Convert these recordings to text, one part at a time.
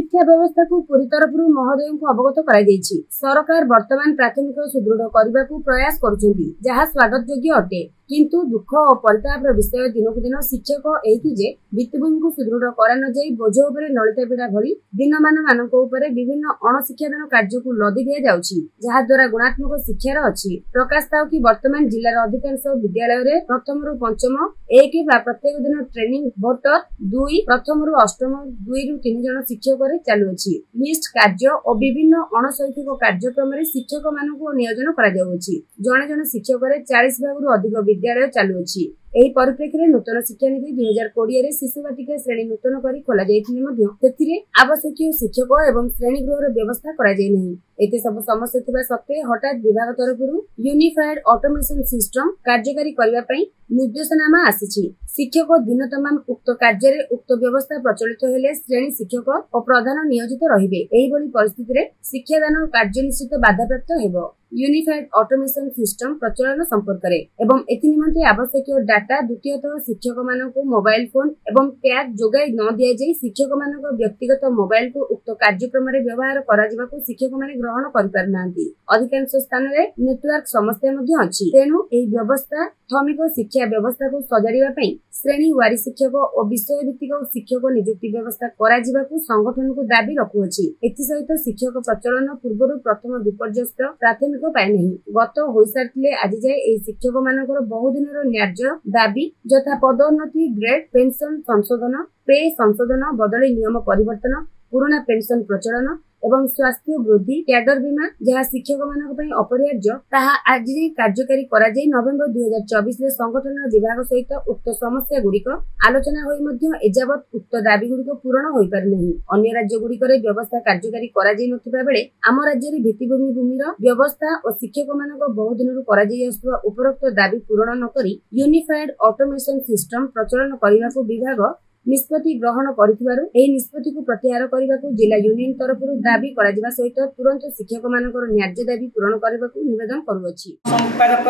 शिक्षा व्यवस्था को पूरी तरफ महोदय को अवगत कराई सरकार वर्तमान प्राथमिक सुदृढ़ करने को प्रयास करुछंती जहाँ स्वागत योग्य अटे किंतु दुख और परितापर विषय दिनक दिन शिक्षक एजे भित्तिभूमि को सुदृढ़ करा न जाई बोझ उपरे नलिता पीड़ा भली दिनमान मानक उपरे विभिन्न अणशिक्षादान कार्य को लदी दिया जाउछि जहा द्वारा गुणात्मक शिक्षार अछि। प्रकाश ताऊ कि वर्तमान जिलार अधिकांश विद्यालय रे प्रथम रु पंचम एक बा प्रत्येक दिन ट्रेनिंग भोटर 2 प्रथम रु अष्टम 2 रु 3 जन शिक्षक रे चालू अछि। लिस्ट कार्य और विभिन्न अणशैक्षिक कार्यक्रम रे शिक्षक मानक नियोजन करा जाउछि। जणे जणे शिक्षक रे 40 भाग रु अधिक विद्यालय चालू अछि। एही परिप्रेक्षी नूतन शिक्षा नीति 2020 रे शिशु बाटिका श्रेणी नूतन करी खोला जायथिले मध्य तेथिरे आवश्यक शिक्षक एवं श्रेणी गृह व्यवस्था करा जाय नहीं। एते सब समस्या थिबा सत्वे हठात विभाग तरफरु यूनिफाइड ऑटोमेशन सिस्टम कार्यकारी करबा पई निर्देशनामा आसीछि। शिक्षक दिन तमाम उक्त कार्य रे उक्त व्यवस्था प्रचलित हेले श्रेणी शिक्षक और प्रधान नियोजित रहिबे। एही बली परिस्थिति रे शिक्षादान कार्य निश्चित बाधाप्राप्त हेबो। यूनिफाइड ऑटोमेशन सिस्टम प्रचलन संपर्क रे एवं एथि निमंते आवश्यक डाटा द्वितीयतः शिक्षक मानक मोबाइल फोन एवं टैग जोगाई न दिया जाय शिक्षक मानक व्यक्तिगत मोबाइल को उक्त कार्यक्रम रे व्यवहार करा जिबा को शिक्षक माने ग्रहण करि पार नांती। अधिकांश स्थान रे नेटवर्क समस्या मध्ये अछि। तेनु एही व्यवस्था थमिक शिक्षा व्यवस्था को सजाड़िबा पई श्रेणी वारी शिक्षक और विषय भित्तिक शिक्षक नियुक्ति व्यवस्था करा जिबा को संगठन को दाबी रखुअछि। एथि सहित शिक्षक प्रचलन पूर्व प्रथम विपर्यस्त प्राथमिक पाए नहीं। गत होई सारथिले आज जाय ए शिक्षक मानकर बहु दिनर न्याय्य दाबी यथा पदोन्नति ग्रेड पेंशन संशोधन पे संशोधन बदली नियम परिवर्तन पुराना पेंशन प्रचलन एवं स्वास्थ्य वृद्धि कैडर बीमा जहाँ शिक्षक मानक पई अपरिहार्य ताहा आज जाय कार्यकारी करा जाय। नवेम्बर 2024 रे संगठन विभाग सहित उक्त समस्या गुड़िक आलोचना होई मध्य एजावत उक्त दाबी गुड़िक पूरण होई पारि नहीं। अन्य राज्य गुड़िक रे व्यवस्था कार्यकारी करा जाय नथिबा बेले आम राज्य रे भित्तिभूमि भूमिर व्यवस्था और शिक्षक मानक बहु दिनरु करा जाय आसुवा उपरोक्त दाबी पूरण न करी यूनिफाइड ऑटोमेशन सिस्टम प्रचलन करिबा को विभाग निष्पत्ति ग्रहण करिथिबारु एही निष्पत्ति को प्रत्याहार करिबा को जिला यूनियन तरफरु दाबी करा जिबा सहित तुरंत शिक्षक मानकर न्याय्य दाबी पूरण करिबा को निवेदन करूछि। संपादक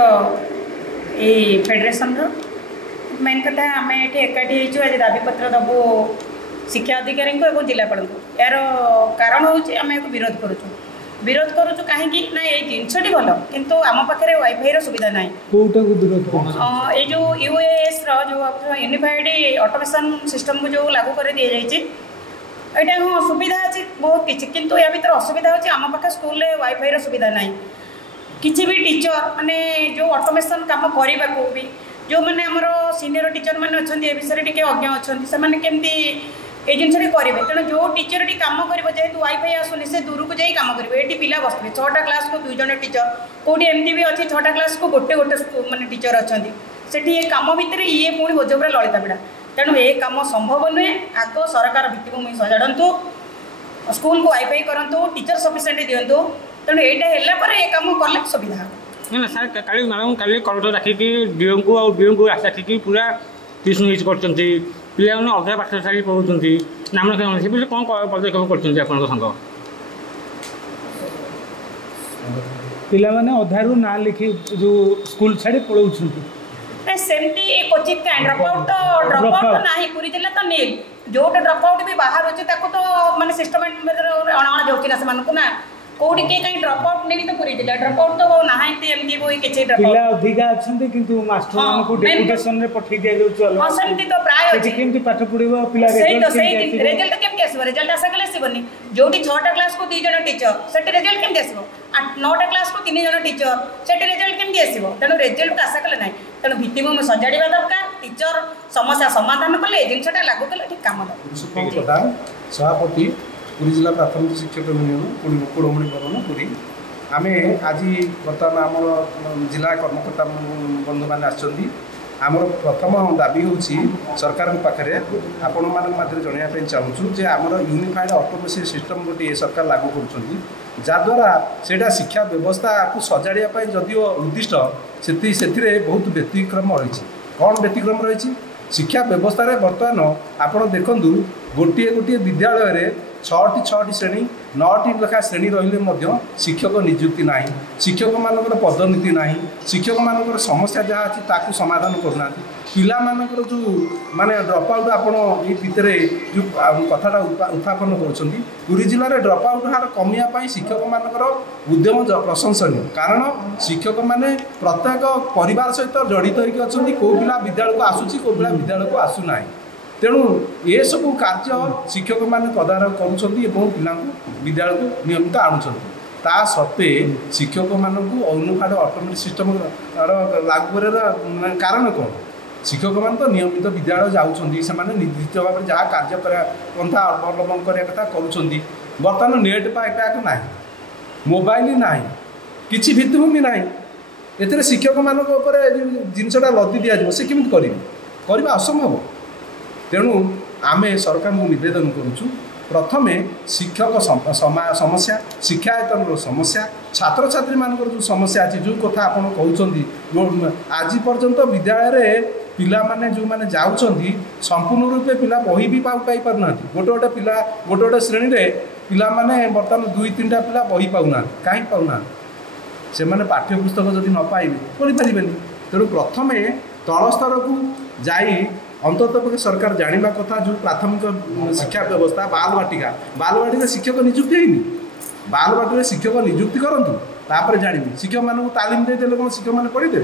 ए फेडरेशन रो मेन कथा हमें एठी एकाठी हेचु आज दाबी पत्र दबो शिक्षा अधिकारी को एवं जिलापाल को यार कारण होछि हमें एक विरोध करूछु कहीं ना ये जिनसटी भल किंतु आम पाखे वाईफाई सुविधा ना ये जो यूएएस जो यूनिफाइड ऑटोमेशन सिस्टम को जो लागू कर दी जाइए यहाँ सुविधा अच्छी बहुत किसी किंतु या भर असुविधा होची आम पाखे स्कूल वाईफाई सुविधा ना किसी भी टीचर माने जो ऑटोमेशन काम करने को भी जो मैंने आमर सीनियर टीचर मैंने अच्छा ए विषय टी अज्ञ अच्छा से केमती ये जिन करेंगे तेणु जो टीचर टी कम कर जेहतु वाईफाई आसुनी से दूर को जाई कम करेंगे ये पिला बसते 6टा क्लास को 2 जन टीचर कौटी एमती भी अच्छी 6टा क्लास को गोटे माने टीचर अच्छा से कम भितर ये पुणी बोझ पूरा ललिता पीड़ा तेणु ये कम संभव नुहे। आग सरकार भित्तिभूमि सजाड़ू स्कूल को वाईफाई करूँ टीचर सफिसीयंट दिंतु तेणु यहाँ ये कम कले सुविधा ना सर काली मैडम काली कलेक्टर डाकिकी डीओ को और बीओ को आखिकी पूरा ट्यूशन कर पिला अधा पाठ सारी पढ़ुं नाम रखा कौन पदक्षेप कर पिला माने अधारू ना लिखी जो स्कूल छाड़ी पढ़ाऊँ सेमती क्वचित ड्रप आउट ना पूरी जिला तो नहीं जो ड्रप आउट भी बाहर अच्छे तो माने सिस्टमेटिक अणा जाऊँगी ना कोडी के कहीं ड्रप आउट नहीं तो पूरी जिला ड्रप आउट तो ना एमती वो किसी ड्रप पिला अधिका अछंती किंतु मास्टर मान को डेपुटेशन रे पठै दिया जो चलो सेमती तो प्राय अछि केमती पाठ पढिबो पिला रिजल्ट केमती आसीबो रिजल्ट आसा गले आसीबोनी जोटी 6टा क्लास को 2 जन टीचर सेटे रिजल्ट केमती आसीबो 9टा क्लास को 3 जन टीचर सेटे रिजल्ट केमती आसीबो तेनु रिजल्ट को आशा कले नै तेनु भित्तिभूमि सजाड़िबा दरकार टीचर समस्या समाधान कले जिनसटा लागू कले ठीक काम प्रधान सभापति पुरी जिला प्राथमिक शिक्षक यूनियन कुड़मणि भवन पुरी आम आज बर्तमान आम जिला कर्मकर्ता बंधु मैंने आमर प्रथम दाबी हूँ सरकार पाखे आपण माध्यम जनवाई चाहूँ जे आमर यूनिफाइड ऑटोमेशन सिस्टम गोटे सरकार लागू कर जद्वारा से शिक्षा व्यवस्था को सजाड़ा जदिव उद्दिष्ट से बहुत व्यतिक्रम रही कौन व्यतिक्रम रही शिक्षा व्यवस्था बर्तमान आप देखु गोटे गोटे विद्यालय छटी श्रेणी 9टी लेखा श्रेणी रही शिक्षक नियुक्ति ना शिक्षक मानकर पदोन्नति ना शिक्षक मानकर समस्या जहाँ अच्छी ताकू समाधान करना पिला मानकर जो माने ड्रप आउट आपण ये भितर जो कथाटा उत्थापन करुरी जिले में ड्रप आउट हार कमिया शिक्षक मानकर उद्यम प्रशंसनीय कारण शिक्षक माने प्रत्येक परिवार सहित जड़ित होती कौ पिला विद्यालय को आसूची कौ पिला विद्यालय को आसूना तेणु ये सब कार्य शिक्षक मैंने तदारख करा विद्यालय को नियमित आणुंट ता सत्वे शिक्षक मानक यूनिफाइड ऑटोमेटिक सिस्टम लागू कर कारण कौन शिक्षक मान तो नियमित विद्यालय जाऊँगी से निर्दिष्ट भाव में जहाँ कार्य पंथा अवलम्बन करने कथा कर बर्तमान नेट पैक ना मोबाइल ना कि भित्तिभूमि ना ए शिक्षक मान जिनसा लदी दि जाए सी केमी कर असंभव तेणु आम सरकार को निवेदन करुचु प्रथमे शिक्षक समस्या शिक्षायतन समस्या छात्र छात्री मानकर जो समस्या अच्छी जो कथा आप कहते आज पर्यंत विद्यालय पिला माने जो माने जाउछंदी संपूर्ण रूपे पिला बही भी पाई पारना गोटे गोटे पिला गोटे गोटे श्रेणी में पिला माने बर्तमान 2-3टा पिला बही पाऊना कहीं पाऊना से माने पाठ्यपुस्तक जदि न पाइबे पढ़ी पारिबेनी तेणु प्रथमे तल स्तर को जाई अंततः सरकार जानिबा कथा जो प्राथमिक शिक्षा व्यवस्था बालवाटिका शिक्षक नियुक्ति है बालवाटिका शिक्षक नियुक्ति करंतु तापर जानिबे शिक्षक मान तालीम देदेले कौन शिक्षक मैंने पढ़ीदे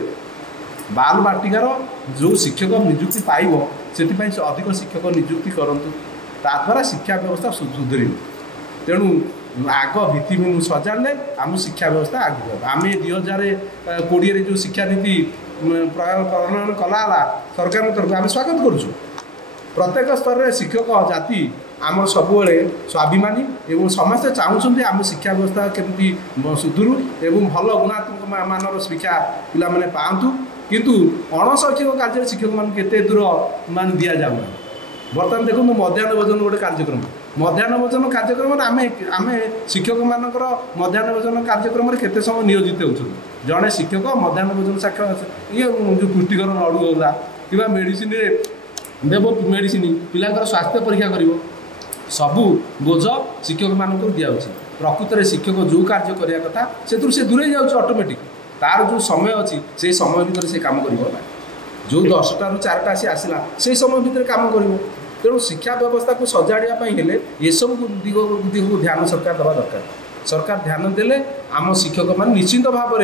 बालवाटिकार जो शिक्षक नियुक्ति पाइब से अधिक शिक्षक नियुक्ति करंतु ताद्वारा शिक्षा व्यवस्था सुधर तेणु आग भित्तिभूमि सजाड़े आम शिक्षा व्यवस्था आगे आम 2020 जो शिक्षा नीति प्रणयन कला सरकार तरफ आम स्वागत करुँ प्रत्येक स्तर में शिक्षक जाति आम सब स्वाभिमानी एवं समस्ते चाहूँ आम शिक्षा व्यवस्था केमती सुधरू एवं भल गुणात्मक मानर शिक्षा पिला माने पातु किंतु अणशैक्षिक कार्य शिक्षक मान केते दूर मान दि जाऊना बर्तमान देखो मध्याह्न भोजन गोटे कार्यक्रम मध्याह्न भोजन कार्यक्रम आम शिक्षक मानकर मध्याह्न भोजन कार्यक्रम केते समय नियोजित होती जड़े शिक्षक मध्याह्न भोजन साक्षर ये जो पुष्टिकर लड़ू होगा कि मेडिसिन देव मेडिसिन पिलांकर स्वास्थ्य परीक्षा कर सबू बोझ शिक्षक मानक दिखाई प्रकृत में शिक्षक जो कार्य करने कथा से दूरे जाऊँ ऑटोमेटिक तार जो समय अच्छी से समय भितर से काम कर जो 10टा ରୁ 4टा सी आसला से समय भितर काम कर तेणु शिक्षा व्यवस्था को सजाड़ापी ये सब दिग को ध्यान सरकार देवा दरकार सरकार ध्यान देले आम शिक्षक मान निश्चिंत भाव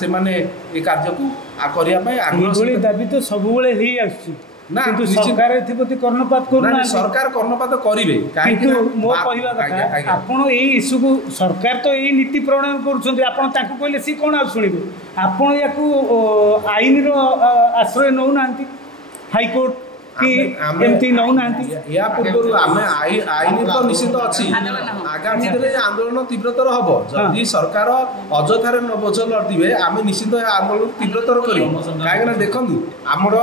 से माने ये कार्य को करने आग्रह दाबी तो सब ना सरकार एप्रति कर्णपात करना सरकार कर्णपात करेंगे कहीं मो कहवा कथा आपण ये इश्यू को सरकार तो यही नीति प्रणयन कर कहले सी कौन आ शुणे आपण या आईन आश्रय नौ ना हाईकोर्ट कि एमती नौ ना या पूर्व आम आईन तो निश्चित अच्छी आगामी दिन आंदोलन तीव्रतर हम जदि सरकार अजथार बोझ लड़े आम निश्चित आंदोलन तीव्रतर कर कहीं देखु आमर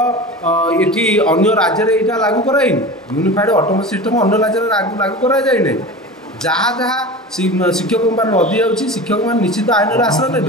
ये अन्य राज्य में यहाँ लागू कराई यूनिफाइड ऑटोमेटिक सिस्टम अन्य राज्य में लागू करा जाए जहाँ जहाँ शिक्षक मान नदी जाऊँगी शिक्षक मान निश्चित आईन आश्रय ने